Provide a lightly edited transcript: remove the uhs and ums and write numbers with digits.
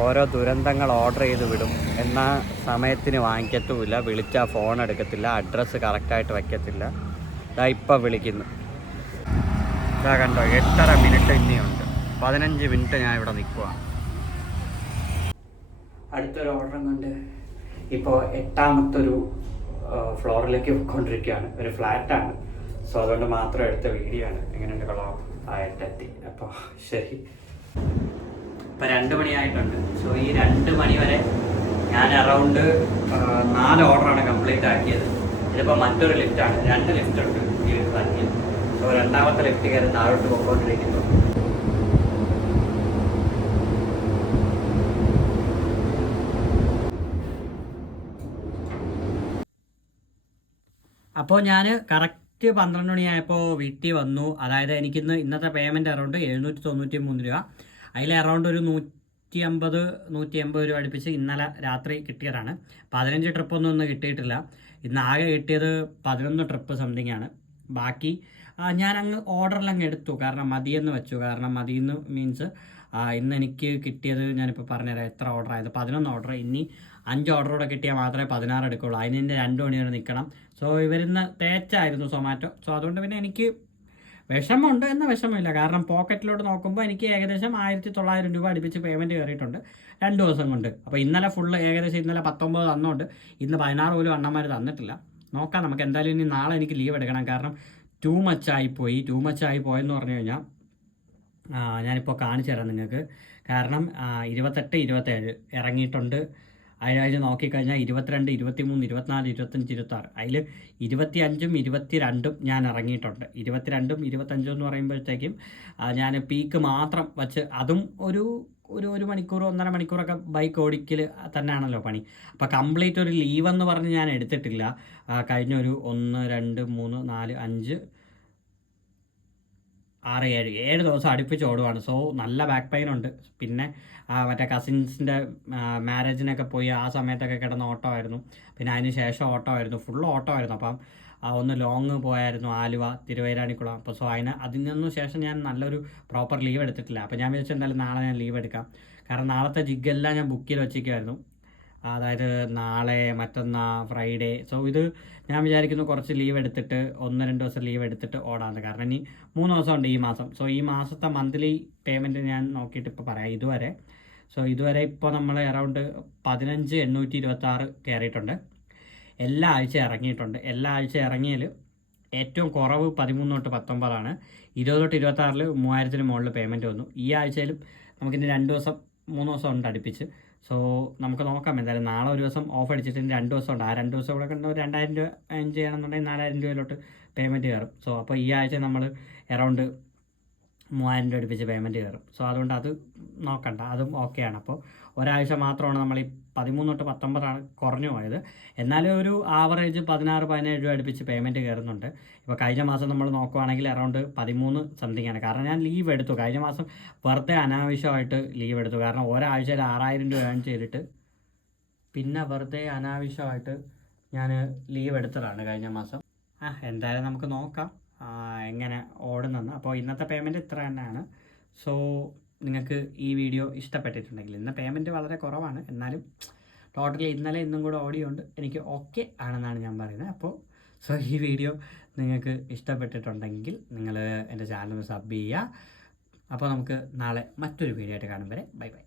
ഓരോ ദുരന്തങ്ങൾ ഓർഡർ ചെയ്ത് വിടും, എന്നാൽ സമയത്തിന് വാങ്ങിക്കത്തുമില്ല, വിളിച്ചാൽ ഫോൺ എടുക്കത്തില്ല, അഡ്രസ്സ് കറക്റ്റായിട്ട് വയ്ക്കത്തില്ല. ഇതാ ഇപ്പം വിളിക്കുന്നു. ഇതാ കണ്ടോ, 8:30 മിനിറ്റ് ഇനിയുണ്ട്. 15 മിനിറ്റ് ഞാൻ ഇവിടെ നിൽക്കുക. അടുത്തൊരു ഓർഡറും കൊണ്ട് ഇപ്പോൾ 8ാമത്തൊരു ഫ്ലോറിലേക്ക് പോയിക്കൊണ്ടിരിക്കുകയാണ്. ഒരു ഫ്ലാറ്റാണ്. സോ അതുകൊണ്ട് മാത്രം എടുത്ത വീഡിയോ ആണ്. എങ്ങനെയുണ്ട് കൊള്ളാം? ആയിട്ടെത്തി. അപ്പോൾ ശരി, ഇപ്പം 2 മണിയായിട്ടുണ്ട്. സോ ഈ 2 മണി വരെ ഞാൻ അറൗണ്ട് 4 ഓർഡറാണ് കംപ്ലീറ്റ് ആക്കിയത്. ഇതിപ്പോൾ മറ്റൊരു ലിഫ്റ്റാണ്, 2 ലിഫ്റ്റ് ഉണ്ട് ഈ ഫ്ലാറ്റിൽ. സോ 2ാമത്തെ ലിഫ്റ്റ് കയറി താഴോട്ട് പോയിക്കൊണ്ടിരിക്കുന്നു. അപ്പോൾ ഞാൻ കറക്റ്റ് 12 മണിയായപ്പോൾ വീട്ടിൽ വന്നു. അതായത് എനിക്കിന്ന് ഇന്നത്തെ പേയ്മെൻറ്റ് അറൗണ്ട് 793 രൂപ. അതിൽ അറൗണ്ട് ഒരു 150 രൂപ അടുപ്പിച്ച് ഇന്നലെ രാത്രി കിട്ടിയതാണ്. 15 ട്രിപ്പൊന്നും ഇന്ന് കിട്ടിയിട്ടില്ല. ഇന്ന് ആകെ കിട്ടിയത് 11 ട്രിപ്പ് സംതിങ് ആണ്. ബാക്കി ഞാൻ അങ്ങ് ഓർഡറിലങ്ങ് എടുത്തു, കാരണം മതിയെന്ന് വെച്ചു. കാരണം മതിയെന്ന് മീൻസ് ഇന്ന് എനിക്ക് കിട്ടിയത് ഞാനിപ്പോൾ പറഞ്ഞുതരാം എത്ര ഓർഡർ ആയത്. 11 ഓർഡർ. ഇനി 5 ഓർഡർ കൂടെ കിട്ടിയാൽ മാത്രമേ 16 എടുക്കുള്ളൂ. അതിന് 2 മണി വരെ നിൽക്കണം. സോ ഇവരിന്ന് തേച്ചായിരുന്നു സൊമാറ്റോ. സോ അതുകൊണ്ട് പിന്നെ എനിക്ക് വിഷമമുണ്ട് എന്ന വിഷമമില്ല. കാരണം പോക്കറ്റിലോട്ട് നോക്കുമ്പോൾ എനിക്ക് ഏകദേശം 1900 രൂപ അടുപ്പിച്ച് പേയ്മെൻറ്റ് കയറിയിട്ടുണ്ട് 2 ദിവസം കൊണ്ട്. അപ്പോൾ ഇന്നലെ ഫുള്ള് ഏകദേശം ഇന്നലെ 19 തന്നുകൊണ്ട് ഇന്ന് 16 പോലും അണ്ണന്മാർ തന്നിട്ടില്ല. നോക്കാം, നമുക്ക് എന്തായാലും ഇനി നാളെ എനിക്ക് ലീവ് എടുക്കണം. കാരണം ടൂ മച്ചായി പോയെന്ന് പറഞ്ഞു കഴിഞ്ഞാൽ ഞാനിപ്പോൾ കാണിച്ചു തരാം നിങ്ങൾക്ക്. കാരണം 28, 27 ഇറങ്ങിയിട്ടുണ്ട്. അതിൽ നോക്കിക്കഴിഞ്ഞാൽ 22, 23, 24, 25, 26 അതിൽ 25ഉം 22ഉം ഞാൻ ഇറങ്ങിയിട്ടുണ്ട്. 22ഉം 25ഉം എന്ന് പറയുമ്പോഴത്തേക്കും ഞാൻ പീക്ക് മാത്രം വച്ച്, അതും ഒരു മണിക്കൂർ 1.5 മണിക്കൂറൊക്കെ ബൈക്ക് ഓടിക്കൽ തന്നെയാണല്ലോ പണി. അപ്പോൾ കംപ്ലീറ്റ് ഒരു ലീവെന്ന് പറഞ്ഞ് ഞാൻ എടുത്തിട്ടില്ല. കഴിഞ്ഞ ഒരു 1, 2, 3, 4, 5, 6, 7 ദിവസം അടുപ്പിച്ച് ഓടുവാണ്. സോ നല്ല ബാക്ക് പെയിൻ ഉണ്ട്. പിന്നെ മറ്റേ കസിൻസിൻ്റെ മാരേജിനൊക്കെ പോയി ആ സമയത്തൊക്കെ കിടന്ന ഓട്ടോ ആയിരുന്നു. പിന്നെ അതിന് ശേഷം ഓട്ടോ ആയിരുന്നു, ഫുൾ ഓട്ടോ ആയിരുന്നു. അപ്പം ഒന്ന് ലോങ് പോയായിരുന്നു, ആലുവ, തിരുവൈരാണിക്കുളം. അപ്പോൾ സോ അതിനൊന്നും ശേഷം ഞാൻ നല്ലൊരു പ്രോപ്പർ ലീവ് എടുത്തിട്ടില്ല. അപ്പോൾ ഞാൻ വിചാരിച്ചു എന്തായാലും നാളെ ഞാൻ ലീവ് എടുക്കാം. കാരണം നാളത്തെ ജിഗ്ഗെല്ലാം ഞാൻ ബുക്ക് ചെയ്ത് വെച്ചിരിക്കുമായിരുന്നു. അതായത് നാളെ, മറ്റന്നാൾ, ഫ്രൈഡേ. സോ ഇത് ഞാൻ വിചാരിക്കുന്നു കുറച്ച് ലീവ് എടുത്തിട്ട് 1-2 ദിവസം ലീവ് എടുത്തിട്ട് ഓടാമെന്ന്. കാരണം ഇനി 3 ദിവസം ഉണ്ട് ഈ മാസം. സോ ഈ മാസത്തെ മന്ത്ലി പേയ്മെൻറ്റ് ഞാൻ നോക്കിയിട്ട് ഇപ്പോൾ പറയാം. ഇതുവരെ ഇപ്പോൾ നമ്മൾ അറൗണ്ട് 15,826 കയറിയിട്ടുണ്ട്. എല്ലാ ആഴ്ച ഇറങ്ങിയിട്ടുണ്ട്. എല്ലാ ആഴ്ച ഇറങ്ങിയതിൽ ഏറ്റവും കുറവ് 13 തൊട്ട് 19 20 തൊട്ട് 26 3000-ന് മുകളിൽ പേയ്മെൻറ്റ് വന്നു. ഈ ആഴ്ചയിലും നമുക്കിനി 2 ദിവസം 3 ദിവസം ഉണ്ട് അടുപ്പിച്ച്. സോ നമുക്ക് നോക്കാം. എന്തായാലും നാളെ ഒരു ദിവസം ഓഫ് അടിച്ചിട്ട് 2 ദിവസം ഉണ്ട്. ആ 2 ദിവസം കൂടെ കണ്ട് 2000 രൂപ ഏൺ ചെയ്യണമെന്നുണ്ടെങ്കിൽ 4000 രൂപയിലോട്ട് പേയ്മെൻറ്റ് കയറും. സോ അപ്പോൾ ഈ ആഴ്ച നമ്മൾ അറൗണ്ട് 3000 രൂപ അടുപ്പിച്ച് പേയ്മെൻറ്റ് കയറും. സോ അതുകൊണ്ട് അത് നോക്കണ്ട, അതും ഓക്കെയാണ്. അപ്പോൾ ഒരാഴ്ച മാത്രമാണ് നമ്മൾ ഈ 13 തൊട്ട് 19 കുറഞ്ഞു പോയത്. എന്നാലും ഒരു ആവറേജ് 16-17 രൂപ അടുപ്പിച്ച് പേയ്മെൻറ്റ് കയറുന്നുണ്ട്. ഇപ്പോൾ കഴിഞ്ഞ മാസം നമ്മൾ നോക്കുവാണെങ്കിൽ അറൗണ്ട് 13 സംതിങ് ആണ്. കാരണം ഞാൻ ലീവ് എടുത്തു കഴിഞ്ഞ മാസം, വെറുതെ അനാവശ്യമായിട്ട് ലീവ് എടുത്തു. കാരണം ഒരാഴ്ചയിൽ 6000 രൂപ ഏൺ ചെയ്തിട്ട് പിന്നെ വെറുതെ അനാവശ്യമായിട്ട് ഞാൻ ലീവ് എടുത്തതാണ് കഴിഞ്ഞ മാസം. എന്തായാലും നമുക്ക് നോക്കാം എങ്ങനെ ഓടുന്നെന്ന്. അപ്പോൾ ഇന്നത്തെ പേയ്മെൻറ്റ് ഇത്ര തന്നെയാണ്. സോ നിങ്ങൾക്ക് ഈ വീഡിയോ ഇഷ്ടപ്പെട്ടിട്ടുണ്ടെങ്കിൽ, ഇന്ന് പേയ്മെൻറ്റ് വളരെ കുറവാണ്, എന്നാലും ടോട്ടലി ഇന്നലെ ഇന്നും കൂടെ ഓടിയുണ്ട് എനിക്ക് ഓക്കെ ആണെന്നാണ് ഞാൻ പറയുന്നത്. അപ്പോൾ സോ ഈ വീഡിയോ നിങ്ങൾക്ക് ഇഷ്ടപ്പെട്ടിട്ടുണ്ടെങ്കിൽ നിങ്ങൾ എൻ്റെ ചാനൽ സബ് ചെയ്യുക. അപ്പോൾ നമുക്ക് നാളെ മറ്റൊരു വീഡിയോ ആയിട്ട് കാണും വരെ ബൈ ബൈ.